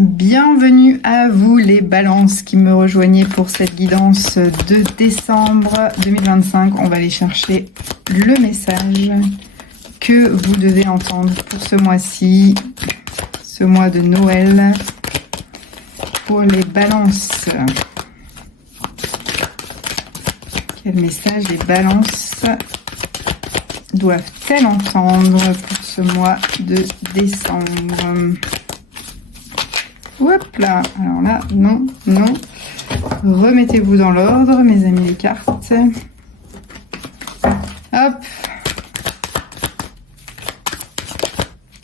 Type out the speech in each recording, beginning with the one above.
Bienvenue à vous les balances qui me rejoignez pour cette guidance de décembre 2025. On va aller chercher le message que vous devez entendre pour ce mois-ci, ce mois de Noël, pour les balances. Quel message les balances doivent-elles entendre pour ce mois de décembre? Hop là, alors là, non, non. Remettez-vous dans l'ordre, mes amis les cartes. Hop.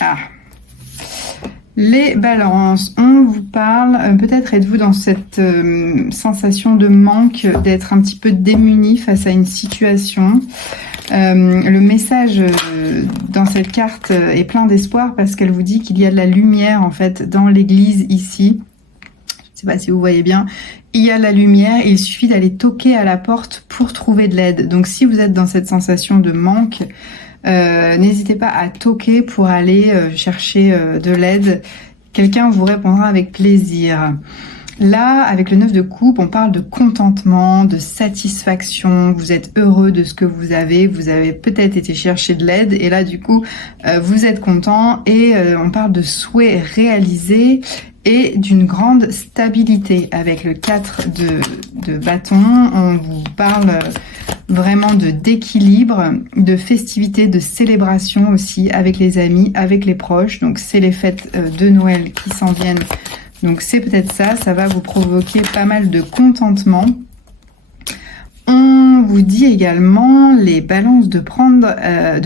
Ah. Les balances, on vous parle, peut-être êtes-vous dans cette sensation de manque, d'être un petit peu démuni face à une situation. Le message dans cette carte est plein d'espoir parce qu'elle vous dit qu'il y a de la lumière en fait dans l'église ici. Je ne sais pas si vous voyez bien. Il y a de la lumière et il suffit d'aller toquer à la porte pour trouver de l'aide. Donc si vous êtes dans cette sensation de manque, n'hésitez pas à toquer pour aller chercher de l'aide. Quelqu'un vous répondra avec plaisir. Là, avec le 9 de coupe, on parle de contentement, de satisfaction. Vous êtes heureux de ce que vous avez peut-être été chercher de l'aide et là, du coup, vous êtes content et on parle de souhaits réalisés et d'une grande stabilité. Avec le 4 de bâton, on vous parle vraiment d'équilibre, de festivité, de célébration aussi avec les amis, avec les proches. Donc, c'est les fêtes de Noël qui s'en viennent. Donc c'est peut-être ça, ça va vous provoquer pas mal de contentement. On vous dit également, les balances, de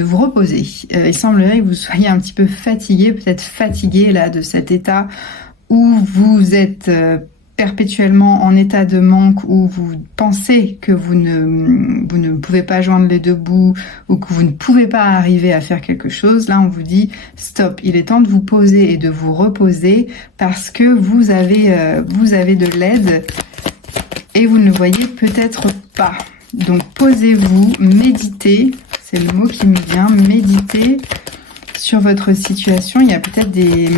vous reposer. Il semblerait que vous soyez un petit peu fatigué, peut-être fatigué là de cet état où vous êtes perpétuellement en état de manque, où vous pensez que vous ne pouvez pas joindre les deux bouts ou que vous ne pouvez pas arriver à faire quelque chose. Là, on vous dit stop, il est temps de vous poser et de vous reposer parce que vous avez de l'aide et vous ne le voyez peut-être pas. Donc, posez-vous, méditez, c'est le mot qui me vient, méditez sur votre situation. Il y a peut-être des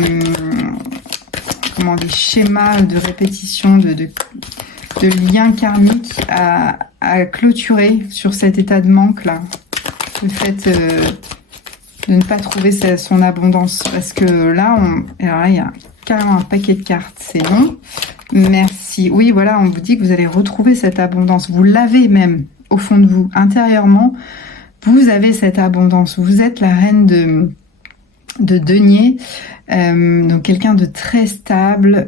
schémas de répétition, de liens karmiques à clôturer sur cet état de manque là. Le fait de ne pas trouver son abondance. Parce que là, alors là, il y a carrément un paquet de cartes. C'est non. Merci. Oui, voilà, on vous dit que vous allez retrouver cette abondance. Vous l'avez même au fond de vous. Intérieurement, vous avez cette abondance. Vous êtes la reine de denier, donc quelqu'un de très stable,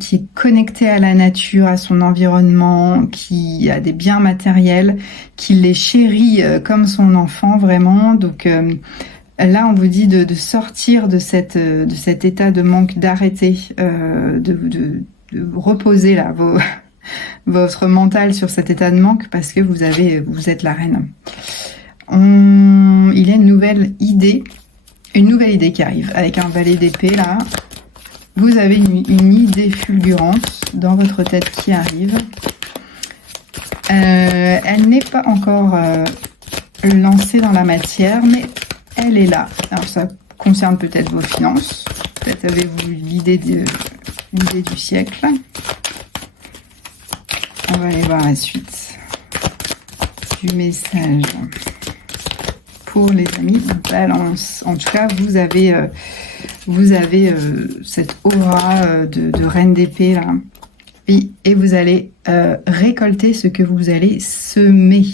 qui est connecté à la nature, à son environnement, qui a des biens matériels, qui les chérit comme son enfant vraiment. Donc là on vous dit de sortir de cet état de manque, d'arrêter, de reposer là votre mental sur cet état de manque parce que vous êtes la reine. Il y a une nouvelle idée qui arrive avec un valet d'épée là. Vous avez une idée fulgurante dans votre tête qui arrive. Elle n'est pas encore lancée dans la matière, mais elle est là. Alors ça concerne peut-être vos finances. Peut-être avez-vous l'idée du siècle. On va aller voir la suite du message. Pour les amis balance, en tout cas vous avez cette aura de reine d'épée là, et vous allez récolter ce que vous allez semer.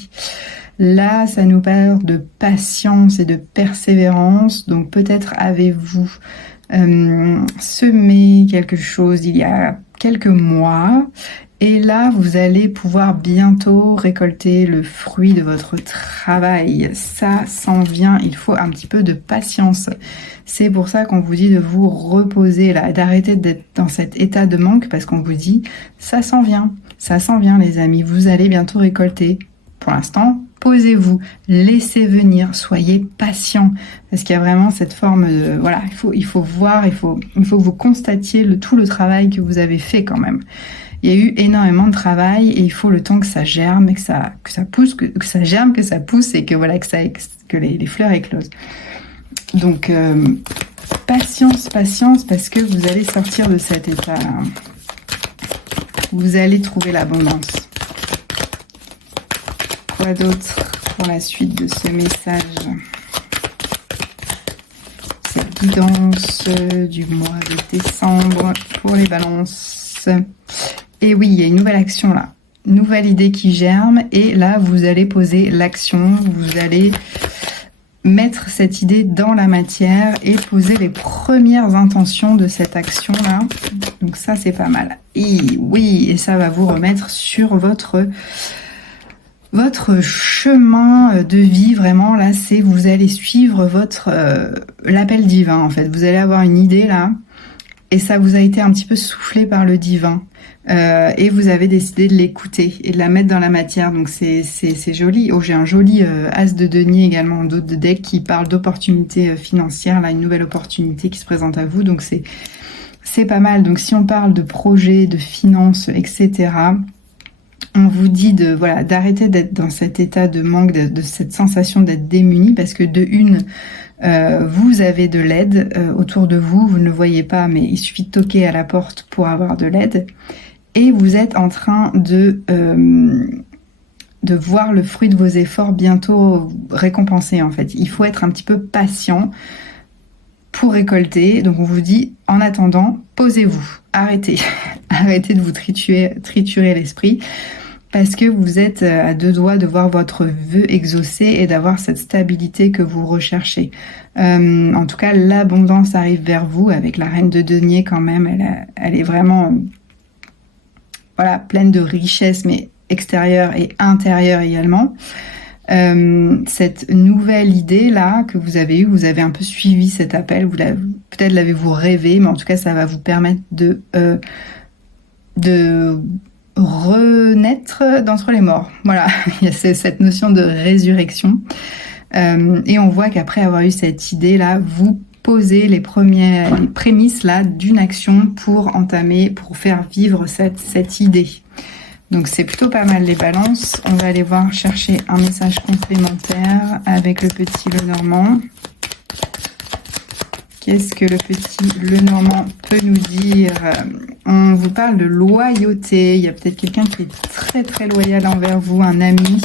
Là ça nous parle de patience et de persévérance. Donc peut-être avez-vous semé quelque chose il y a quelques mois. Et là, vous allez pouvoir bientôt récolter le fruit de votre travail. Ça s'en vient, il faut un petit peu de patience. C'est pour ça qu'on vous dit de vous reposer là, d'arrêter d'être dans cet état de manque parce qu'on vous dit ça s'en vient les amis, vous allez bientôt récolter. Pour l'instant, posez-vous, laissez venir, soyez patient parce qu'il y a vraiment cette forme de voilà, il faut voir, il faut que vous constatiez tout le travail que vous avez fait quand même. Il y a eu énormément de travail et il faut le temps que ça germe et que ça pousse, que ça germe, que ça pousse et que voilà que les fleurs éclosent. Donc, patience, patience, parce que vous allez sortir de cet état-là. Vous allez trouver l'abondance. Quoi d'autre pour la suite de ce message? Cette guidance du mois de décembre pour les balances. Et oui, il y a une nouvelle action là. Nouvelle idée qui germe. Et là, vous allez poser l'action. Vous allez mettre cette idée dans la matière et poser les premières intentions de cette action-là. Donc ça, c'est pas mal. Et oui, et ça va vous remettre sur votre chemin de vie. Vraiment, là, c'est vous allez suivre votre l'appel divin, en fait. Vous allez avoir une idée, là, et ça vous a été un petit peu soufflé par le divin. Et vous avez décidé de l'écouter et de la mettre dans la matière. Donc c'est joli. Oh, j'ai un joli as de denier également en dos de deck qui parle d'opportunités financières. Là, une nouvelle opportunité qui se présente à vous. Donc c'est pas mal. Donc si on parle de projets, de finances, etc., on vous dit de voilà d'arrêter d'être dans cet état de manque, de cette sensation d'être démuni, parce que de une, vous avez de l'aide autour de vous. Vous ne le voyez pas, mais il suffit de toquer à la porte pour avoir de l'aide. Et vous êtes en train de voir le fruit de vos efforts bientôt récompensé, en fait. Il faut être un petit peu patient pour récolter. Donc, on vous dit, en attendant, posez-vous. Arrêtez. Arrêtez de vous triturer l'esprit, parce que vous êtes à deux doigts de voir votre vœu exaucé et d'avoir cette stabilité que vous recherchez. En tout cas, l'abondance arrive vers vous avec la reine de denier quand même. Elle est vraiment... voilà, pleine de richesses, mais extérieure et intérieure également. Cette nouvelle idée-là que vous avez eue, vous avez un peu suivi cet appel, peut-être l'avez-vous rêvé, mais en tout cas, ça va vous permettre de renaître d'entre les morts. Voilà, il y a cette notion de résurrection. Et on voit qu'après avoir eu cette idée-là, vous posez les prémices là d'une action pour faire vivre cette idée. Donc c'est plutôt pas mal les balances. On va aller voir chercher un message complémentaire avec le petit Lenormand. Qu'est-ce que le petit Lenormand peut nous dire? On vous parle de loyauté. Il y a peut-être quelqu'un qui est très très loyal envers vous, un ami.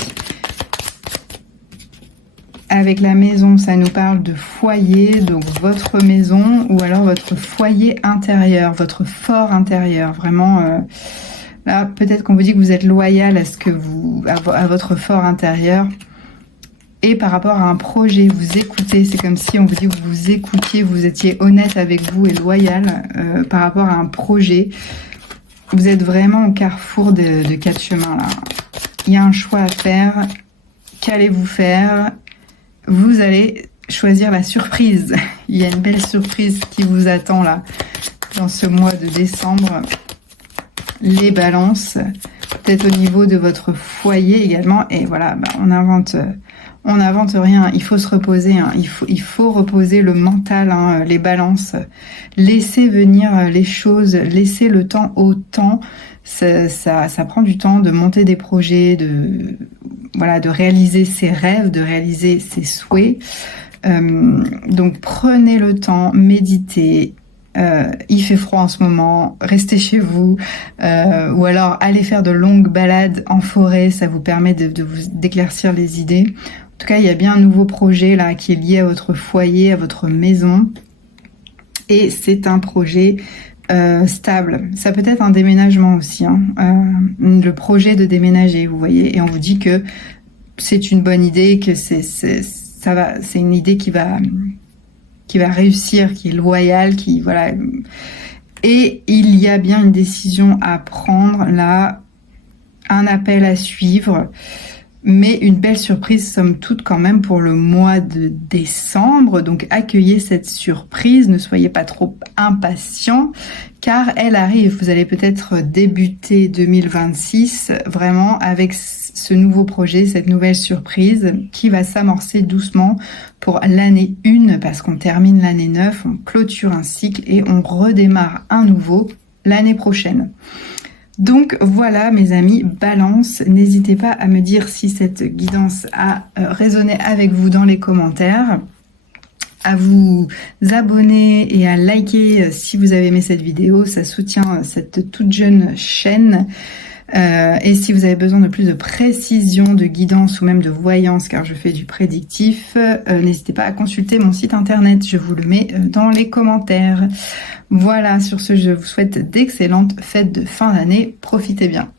Avec la maison, ça nous parle de foyer, donc votre maison ou alors votre foyer intérieur, votre fort intérieur. Vraiment, là, peut-être qu'on vous dit que vous êtes loyal à votre fort intérieur. Et par rapport à un projet, vous écoutez, c'est comme si on vous dit que vous écoutiez, vous étiez honnête avec vous et loyal par rapport à un projet. Vous êtes vraiment au carrefour de quatre chemins là. Il y a un choix à faire. Qu'allez-vous faire? Vous allez choisir la surprise. Il y a une belle surprise qui vous attend là dans ce mois de décembre. Les balances, peut-être au niveau de votre foyer également. Et voilà, on n'invente rien. Il faut se reposer. Hein. Il faut reposer le mental, hein, les balances. Laissez venir les choses. Laissez le temps au temps. Ça prend du temps de monter des projets, de réaliser ses rêves, de réaliser ses souhaits. Donc prenez le temps, méditez. Il fait froid en ce moment, restez chez vous, ou alors allez faire de longues balades en forêt, ça vous permet d'éclaircir les idées. En tout cas, il y a bien un nouveau projet là qui est lié à votre foyer, à votre maison, et c'est un projet stable. Ça peut être un déménagement aussi, hein. Le projet de déménager, vous voyez, et on vous dit que c'est une bonne idée, que c'est une idée qui va réussir, qui est loyale, voilà. Et il y a bien une décision à prendre là, un appel à suivre, mais une belle surprise somme toute quand même pour le mois de décembre. Donc accueillez cette surprise, ne soyez pas trop impatients car elle arrive. Vous allez peut-être débuter 2026 vraiment avec ce nouveau projet, cette nouvelle surprise qui va s'amorcer doucement pour l'année 1 parce qu'on termine l'année 9, on clôture un cycle et on redémarre un nouveau l'année prochaine. Donc voilà mes amis, balance, n'hésitez pas à me dire si cette guidance a résonné avec vous dans les commentaires. à vous abonner et à liker si vous avez aimé cette vidéo. Ça soutient cette toute jeune chaîne. Et si vous avez besoin de plus de précision, de guidance ou même de voyance, car je fais du prédictif, n'hésitez pas à consulter mon site internet. Je vous le mets dans les commentaires. Voilà, sur ce, je vous souhaite d'excellentes fêtes de fin d'année. Profitez bien.